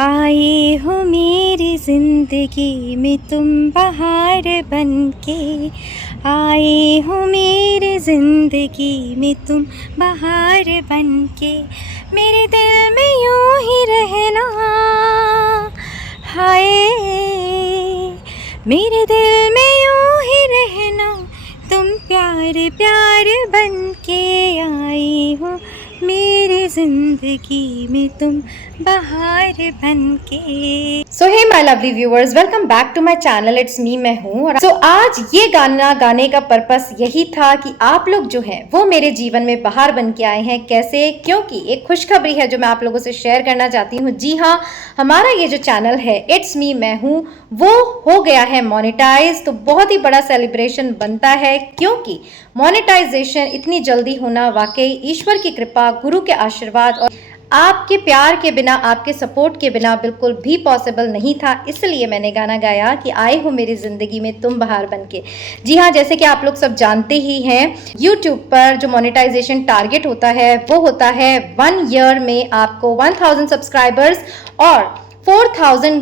आए हो मेरी ज़िंदगी में तुम बहार बनके, आए हो मेरी ज़िंदगी में तुम बहार बनके, मेरे दिल में यूं ही रहना। हाय, मेरे दिल में यूं ही रहना, तुम प्यार प्यार बनके आए हो मेरी ज़िंदगी में तुम बहार बनके। So hey my lovely viewers, welcome back to my channel. It's me, मैं हूँ। और आज ये गाना गाने का पर्पस यही था कि आप लोग जो हैं वो मेरे जीवन में बाहर बन के आए हैं। कैसे? क्योंकि एक खुशखबरी है जो मैं आप लोगों से शेयर करना चाहती हूँ। जी हाँ, हमारा ये जो चैनल है इट्स मी, मैं हूँ, वो हो गया है मोनेटाइज। तो बहुत ही बड़ा सेलिब्रेशन बनता है, क्योंकि मोनेटाइजेशन इतनी जल्दी होना वाकई ईश्वर की कृपा, गुरु के आशीर्वाद और आपके प्यार के बिना, आपके सपोर्ट के बिना बिल्कुल भी पॉसिबल नहीं था। इसलिए मैंने गाना गाया कि आए हो मेरी ज़िंदगी में तुम बहार बनके। जी हाँ, जैसे कि आप लोग सब जानते ही हैं, यूट्यूब पर जो मोनेटाइजेशन टारगेट होता है वो होता है 1 ईयर में आपको 1000 सब्सक्राइबर्स और 4000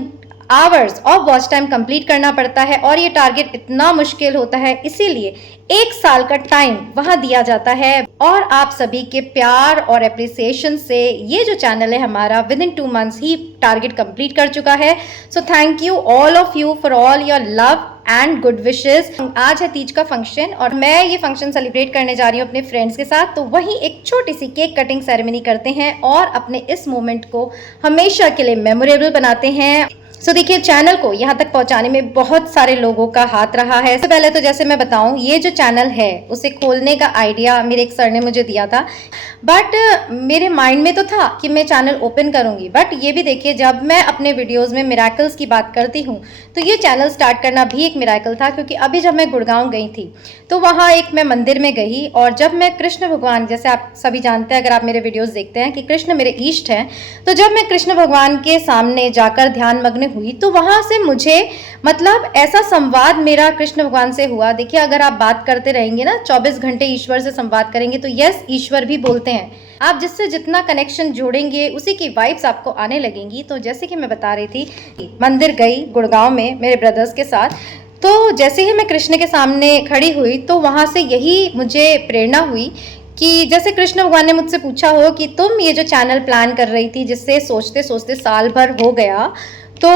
hours of watch time complete करना पड़ता है। और ये टारगेट इतना मुश्किल होता है, इसीलिए 1 साल का टाइम वहां दिया जाता है। और आप सभी के प्यार और एप्रिसिएशन से ये जो चैनल है हमारा with in 2 months he target complete कर चुका है। So thank you all of you for all your love and good wishes. आज है तीज का फंक्शन और मैं ये फंक्शन सेलिब्रेट करने जा रही हूँ अपने फ्रेंड्स के साथ। तो वहीं एक छोटी सी केक कटिंग सेरेमनी करते हैं और अपने इस मोमेंट को हमेशा के लिए मेमोरेबल बनाते हैं। सो देखिए, चैनल को यहाँ तक पहुँचाने में बहुत सारे लोगों का हाथ रहा है। इससे पहले तो जैसे मैं बताऊँ, ये जो चैनल है उसे खोलने का आइडिया मेरे एक सर ने मुझे दिया था, बट मेरे माइंड में तो था कि मैं चैनल ओपन करूँगी। बट ये भी देखिए, जब मैं अपने वीडियोज़ में मिरेकल्स की बात करती हूँ तो ये चैनल स्टार्ट करना भी एक मिरेकल था। क्योंकि अभी जब मैं गुड़गांव गई थी तो वहाँ एक मैं मंदिर में गई, और जब मैं कृष्ण भगवान, जैसे आप सभी जानते हैं अगर आप मेरे वीडियोज़ देखते हैं कि कृष्ण मेरे ईष्ट हैं, तो जब मैं कृष्ण भगवान के सामने जाकर ध्यान मग्न हुई तो वहां से मुझे मतलब ऐसा संवाद मेरा कृष्ण भगवान से हुआ। देखिए, अगर आप बात करते रहेंगे ना, 24 घंटे ईश्वर से संवाद करेंगे, तो यस, ईश्वर भी बोलते हैं। आप जिससे जितना कनेक्शन जोड़ेंगे उसी की वाइब्स आपको आने लगेंगी। तो जैसे कि मैं बता रही थी, मंदिर गई गुड़गांव में मेरे ब्रदर्स के साथ। तो जैसे ही मैं कृष्ण के सामने खड़ी हुई तो वहां से यही मुझे प्रेरणा हुई कि जैसे कृष्ण भगवान ने मुझसे पूछा हो कि तुम ये जो चैनल प्लान कर रही थी, जिससे सोचते सोचते साल भर हो गया, तो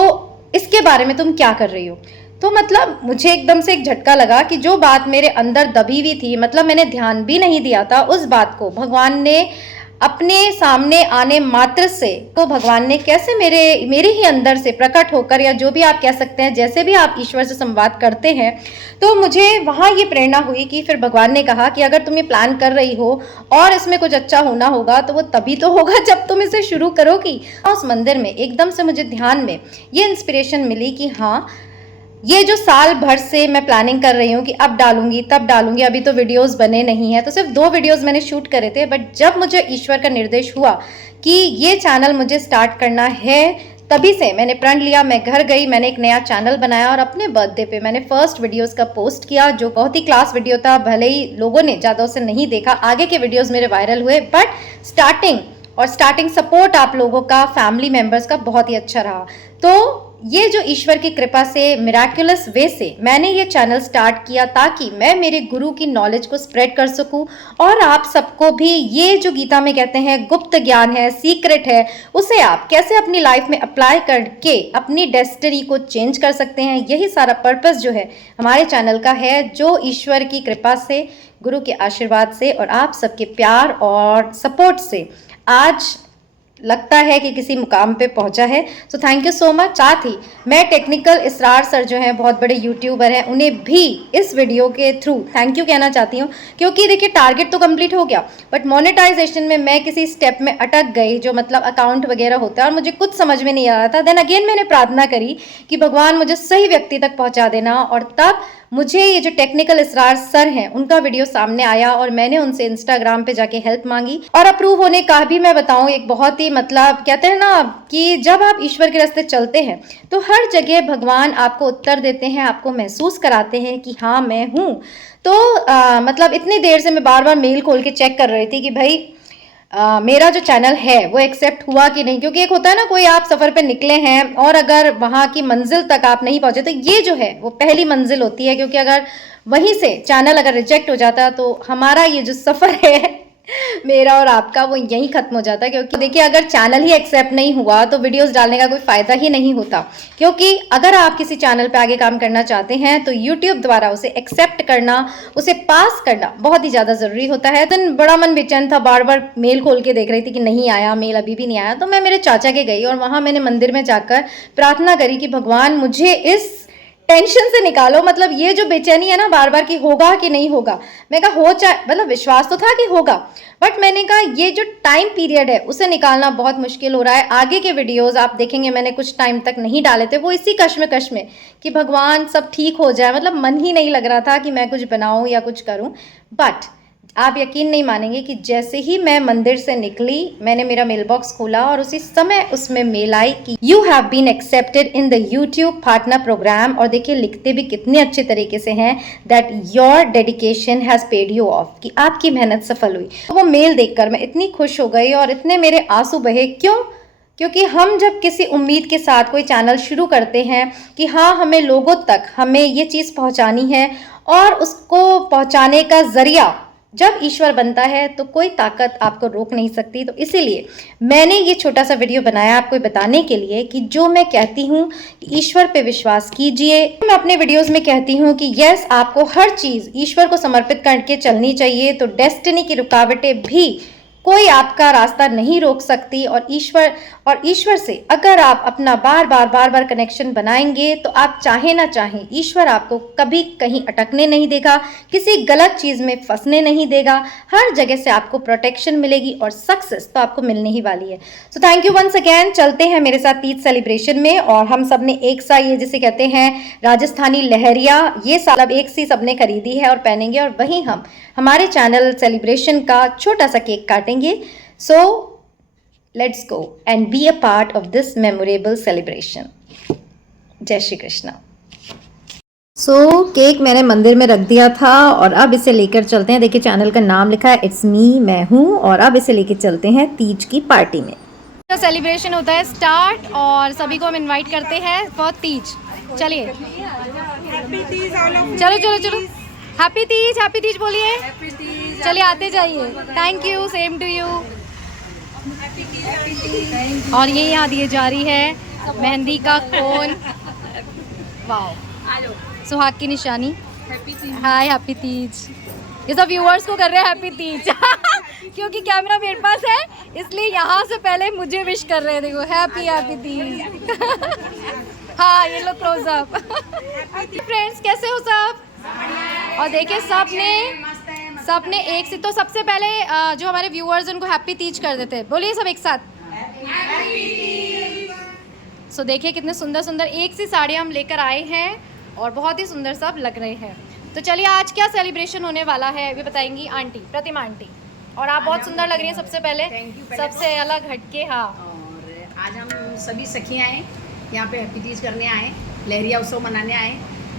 इसके बारे में तुम क्या कर रही हो। तो मतलब मुझे एकदम से एक झटका लगा कि जो बात मेरे अंदर दबी हुई थी, मतलब मैंने ध्यान भी नहीं दिया था, उस बात को भगवान ने अपने सामने आने मात्र से, तो भगवान ने कैसे मेरे ही अंदर से प्रकट होकर, या जो भी आप कह सकते हैं, जैसे भी आप ईश्वर से संवाद करते हैं, तो मुझे वहाँ ये प्रेरणा हुई कि फिर भगवान ने कहा कि अगर तुम ये प्लान कर रही हो और इसमें कुछ अच्छा होना होगा तो वो तभी तो होगा जब तुम इसे शुरू करोगी। उस मंदिर में एकदम से मुझे ध्यान में ये इंस्पिरेशन मिली कि हाँ, ये जो साल भर से मैं प्लानिंग कर रही हूँ कि अब डालूंगी तब डालूंगी, अभी तो वीडियोस बने नहीं है, तो सिर्फ 2 वीडियोस मैंने शूट करे थे। बट जब मुझे ईश्वर का निर्देश हुआ कि ये चैनल मुझे स्टार्ट करना है, तभी से मैंने प्रण लिया। मैं घर गई, मैंने एक नया चैनल बनाया और अपने बर्थडे पे मैंने फर्स्ट वीडियोस का पोस्ट किया, जो बहुत ही क्लास वीडियो था। भले ही लोगों ने ज़्यादा उसे नहीं देखा, आगे के वीडियोस मेरे वायरल हुए, बट स्टार्टिंग सपोर्ट आप लोगों का, फैमिली मेम्बर्स का बहुत ही अच्छा रहा। तो ये जो ईश्वर की कृपा से, मिराक्युलस वे से मैंने ये चैनल स्टार्ट किया, ताकि मैं मेरे गुरु की नॉलेज को स्प्रेड कर सकूं और आप सबको भी ये जो गीता में कहते हैं गुप्त ज्ञान है, सीक्रेट है, उसे आप कैसे अपनी लाइफ में अप्लाई करके अपनी डेस्टिनी को चेंज कर सकते हैं। यही सारा पर्पस जो है हमारे चैनल का है, जो ईश्वर की कृपा से, गुरु के आशीर्वाद से और आप सबके प्यार और सपोर्ट से आज लगता है कि किसी मुकाम पे पहुंचा है। So thank you so much. साथ ही मैं टेक्निकल इसरार सर जो हैं, बहुत बड़े यूट्यूबर हैं, उन्हें भी इस वीडियो के थ्रू थैंक यू कहना चाहती हूँ। क्योंकि देखिए, टारगेट तो कंप्लीट हो गया, बट मोनेटाइजेशन में मैं किसी स्टेप में अटक गई, जो मतलब अकाउंट वगैरह होता है, और मुझे कुछ समझ में नहीं आ रहा था। देन अगेन मैंने प्रार्थना करी कि भगवान मुझे सही व्यक्ति तक पहुँचा देना, और तब मुझे ये जो टेक्निकल इसरार सर हैं उनका वीडियो सामने आया और मैंने उनसे इंस्टाग्राम पे जाके हेल्प मांगी। और अप्रूव होने का भी मैं बताऊं, एक बहुत ही मतलब कहते हैं ना कि जब आप ईश्वर के रास्ते चलते हैं तो हर जगह भगवान आपको उत्तर देते हैं, आपको महसूस कराते हैं कि हाँ मैं हूँ। तो मतलब इतनी देर से मैं बार बार मेल खोल के चेक कर रही थी कि भाई मेरा जो चैनल है वो एक्सेप्ट हुआ कि नहीं, क्योंकि एक होता है ना, कोई आप सफ़र पे निकले हैं और अगर वहाँ की मंजिल तक आप नहीं पहुँचे तो ये जो है वो पहली मंजिल होती है, क्योंकि अगर वहीं से चैनल अगर रिजेक्ट हो जाता तो हमारा ये जो सफ़र है मेरा और आपका वो यहीं खत्म हो जाता। क्योंकि देखिए, अगर चैनल ही एक्सेप्ट नहीं हुआ तो वीडियोस डालने का कोई फ़ायदा ही नहीं होता, क्योंकि अगर आप किसी चैनल पे आगे काम करना चाहते हैं तो यूट्यूब द्वारा उसे एक्सेप्ट करना, उसे पास करना बहुत ही ज़्यादा ज़रूरी होता है। तो बड़ा मन बेचैन था, बार बार मेल खोल के देख रही थी कि नहीं आया, मेल अभी भी नहीं आया। तो मैं मेरे चाचा के गई और वहाँ मैंने मंदिर में जाकर प्रार्थना करी कि भगवान मुझे इस टेंशन से निकालो, मतलब ये जो बेचैनी है ना बार बार कि होगा कि नहीं होगा। मैं कहा हो, चाहे मतलब विश्वास तो था कि होगा, बट मैंने कहा ये जो टाइम पीरियड है उसे निकालना बहुत मुश्किल हो रहा है। आगे के वीडियोस आप देखेंगे मैंने कुछ टाइम तक नहीं डाले थे, वो इसी कश्मकश में कि भगवान सब ठीक हो जाए, मतलब मन ही नहीं लग रहा था कि मैं कुछ बनाऊं या कुछ करूं। बट आप यकीन नहीं मानेंगे कि जैसे ही मैं मंदिर से निकली, मैंने मेरा मेल बॉक्स खोला और उसी समय उसमें मेल आई कि you have been accepted in the YouTube partner programme. और देखिए लिखते भी कितने अच्छे तरीके से हैं, that your dedication has paid you off, कि आपकी मेहनत सफल हुई। तो वो मेल देखकर मैं इतनी खुश हो गई और इतने मेरे आंसू बहे। क्यों? क्योंकि हम जब किसी उम्मीद के साथ कोई चैनल शुरू करते हैं कि हाँ हमें लोगों तक हमें ये चीज़ पहुँचानी है, और उसको पहुँचाने का ज़रिया जब ईश्वर बनता है तो कोई ताकत आपको रोक नहीं सकती। तो इसीलिए मैंने ये छोटा सा वीडियो बनाया आपको बताने के लिए कि जो मैं कहती हूँ कि ईश्वर पे विश्वास कीजिए। मैं अपने वीडियोस में कहती हूँ कि यस, आपको हर चीज़ ईश्वर को समर्पित करके चलनी चाहिए, तो डेस्टिनी की रुकावटें भी कोई आपका रास्ता नहीं रोक सकती। और ईश्वर से अगर आप अपना बार बार कनेक्शन बनाएंगे तो आप चाहे ना चाहें ईश्वर आपको कभी कहीं अटकने नहीं देगा, किसी गलत चीज़ में फंसने नहीं देगा। हर जगह से आपको प्रोटेक्शन मिलेगी और सक्सेस तो आपको मिलने ही वाली है। So thank you once again. चलते हैं मेरे साथ तीज सेलिब्रेशन में, और हम सब ने एक सा ये जिसे कहते हैं राजस्थानी लहरिया, ये साल अब एक सी सबने खरीदी है और पहनेंगे, और वहीं हम हमारे चैनल सेलिब्रेशन का छोटा सा केक काटेंगे। So let's go and be a part of this memorable celebration. जय श्री कृष्णा। सो केक मैंने मंदिर में रख दिया था और अब इसे लेकर चलते हैं। देखिए चैनल का नाम लिखा है इट्स मी, मैं हूँ, और अब इसे लेकर चलते हैं तीज की पार्टी में। तो सेलिब्रेशन होता है स्टार्ट और सभी को हम इनवाइट करते हैं फॉर तीज। चलिए चलो चलो चलो, हैप्पी तीज बोलिए। चलिए आते जाइए। Thank you, same to you. और ये यहाँ दिए जा रही है मेहंदी का कोन। वाओ, सुहाग की निशानी। हाय, हैप्पी तीज। ये सब व्यूअर्स को कर रहे हैं हैप्पी तीज क्योंकि कैमरा मेरे पास है इसलिए यहाँ से पहले मुझे विश कर रहे हैं। देखो हैप्पी तीज हाँ, ये लो क्लोज अप। फ्रेंड्स कैसे हो सब? और देखिए सबने एक से, तो सबसे पहले जो हमारे व्यूअर्स उनको हैप्पी तीज कर देते हैं। बोलिए सब एक साथ। सो देखिए कितने सुंदर सुंदर एक सी साड़ियाँ हम लेकर आए हैं और बहुत ही सुंदर सब लग रहे हैं। तो चलिए आज क्या सेलिब्रेशन होने वाला है वे बताएंगी आंटी, प्रतिमा आंटी। और आप बहुत सुंदर लग रही हैं सबसे पहले, सबसे अलग हटके। हाँ, और आज हम सभी सखियाँ आए यहाँ पे हैप्पी तीज करने आए, लहरिया उत्सव मनाने आए,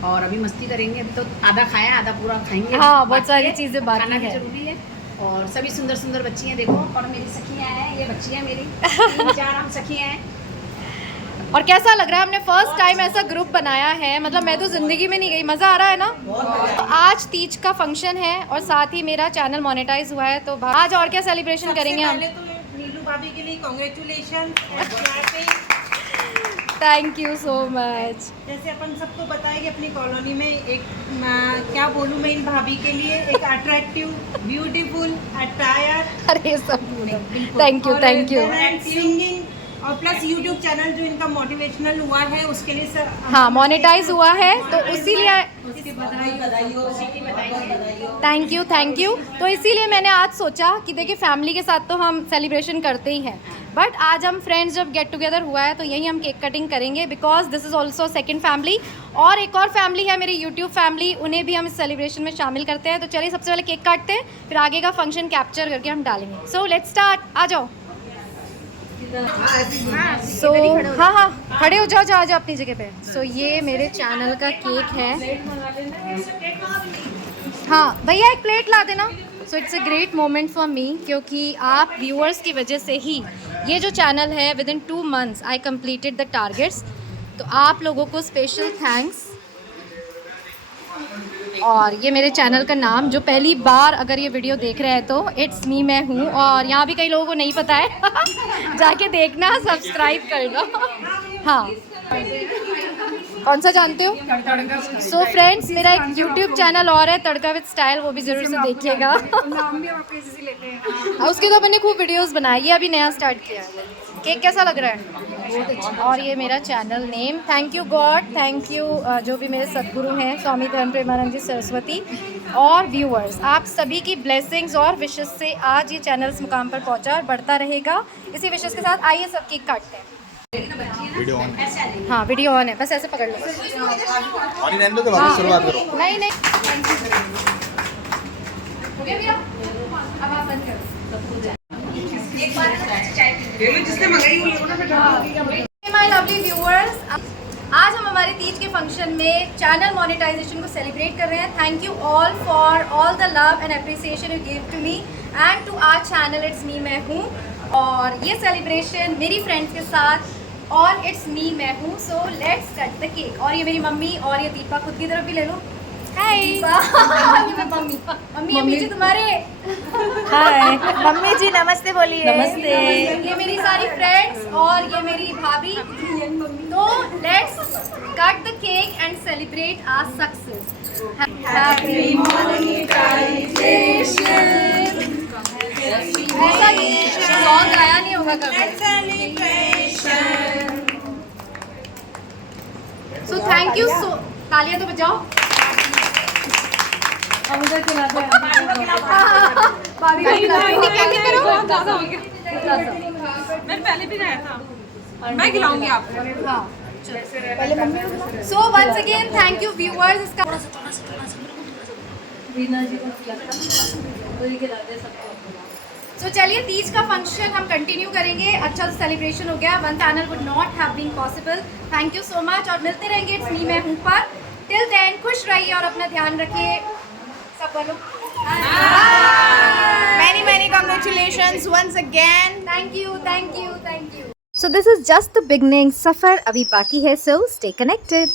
और अभी मस्ती करेंगे। अभी तो आधा खाया आधा पूरा खाएंगे। हाँ, बहुत सारी चीज़ें बाकी खाना भी है। जरूरी है। और सभी सुंदर सुंदर बच्ची हैं देखो, और मेरी सखियाँ हैं, ये बच्ची हैं मेरी 3-4 हम सखियाँ हैं। और कैसा लग रहा है? हमने फर्स्ट टाइम ऐसा ग्रुप बनाया है, मतलब मैं तो जिंदगी में नहीं गई। मज़ा आ रहा है ना? तो आज तीज का फंक्शन है और साथ ही मेरा चैनल मोनेटाइज हुआ है। तो आज और क्या सेलिब्रेशन करेंगे हम? तो नीलू भाभी के लिए congratulation. Thank you so much. जैसे अपन सबको बताया कि अपनी कॉलोनी में एक क्या बोलूँ मैं इन भाभी के लिए, एक अट्रैक्टिव ब्यूटीफुल अटायर। अरे सब थैंक यू सिंगिंग और प्लस यूट्यूब चैनल जो इनका मोटिवेशनल हुआ है उसके लिए सर। हाँ, मोनेटाइज हुआ है तो इसीलिए थैंक यू। तो इसीलिए मैंने आज सोचा कि देखिए फैमिली के साथ तो हम सेलिब्रेशन करते ही हैं, बट आज हम फ्रेंड्स जब गेट टुगेदर हुआ है तो यही हम केक कटिंग करेंगे, because this is also second family. और एक और फैमिली है मेरी यूट्यूब फैमिली, उन्हें भी हम इस सेलिब्रेशन में शामिल करते हैं। तो चलिए सबसे पहले केक काटते हैं, फिर आगे का फंक्शन कैप्चर करके हम डालेंगे। So let's start. आ जाओ। सो हाँ, खड़े हो जाओ जाओ अपनी जगह पे। सो ये मेरे चैनल का केक है। हाँ भैया एक प्लेट ला देना। So it's a great moment for me, क्योंकि आप व्यूअर्स की वजह से ही ये जो चैनल है with in 2 months I completed the targets. तो आप लोगों को स्पेशल थैंक्स। और ये मेरे चैनल का नाम, जो पहली बार अगर ये वीडियो देख रहे हैं तो इट्स मी, मैं हूँ। और यहाँ भी कई लोगों को नहीं पता है जाके देखना, सब्सक्राइब करना। हाँ, कौन सा जानते हो? सो फ्रेंड्स, मेरा एक यूट्यूब चैनल और है, तड़का विद स्टाइल, वो भी ज़रूर से देखिएगा। उसके तो मैंने खूब वीडियोस बनाए, ये अभी नया स्टार्ट किया है। केक कैसा लग रहा है? और ये मेरा channel name. Thank you God, thank you जो भी मेरे सद्गुरु हैं, स्वामी धर्म प्रेमानंद जी सरस्वती, और व्यूअर्स, आप सभी की ब्लेसिंग्स और विशेस से आज ये चैनल इस मुकाम पर पहुंचा और बढ़ता रहेगा। इसी विशेस के साथ आइए सब केक काटते हैं। हाँ, वीडियो ऑन है, बस ऐसे पकड़ लो। शुरुआत करो। नहीं नहीं, हो गया भैया, अब आप बंद करो। माय लवली व्यूअर्स, आज हम हमारे तीज के फंक्शन में चैनल मोनेटाइजेशन को सेलिब्रेट कर रहे हैं। Thank you all for all the love and appreciation you give to me and to our channel it's me, मैं हूँ। और ये सेलिब्रेशन मेरी फ्रेंड्स के साथ, और इट्स मी, मैं हूँ। So let's cut the cake. और ये मेरी मम्मी, और ये दीपा, खुद की तरफ भी ले लो। हाय मम्मी, मम्मी ये पीछे तुम्हारे। हाय मम्मी जी, नमस्ते बोलिए। नमस्ते। ये मेरी सारी फ्रेंड्स और ये मेरी भाभी। तो let's cut the cake and celebrate our success. Happy monetisation. ऐसा सॉन्ग गाया नहीं होगा कभी। सो थैंक यू। सो तालियां तो बजाओ। मुझे खिलाते हैं। मैंने पहले भी खाया था, मैं खिलाऊंगी आपको। हाँ, पहले mummy. So once again thank you viewers. इसका सो चलिए, तीज का फंक्शन हम कंटिन्यू करेंगे। अच्छा सेलिब्रेशन हो गया। One channel would not have been possible. Thank you so much, और मिलते रहेंगे इट्स मी, मैं हूँ पर। टिल देन खुश रहिए और अपना ध्यान रखिए। सब बोलो Many congratulations once again. Thank you, thank you, thank you. So this is just the beginning. सफ़र अभी बाकी है, सो स्टे कनेक्टेड।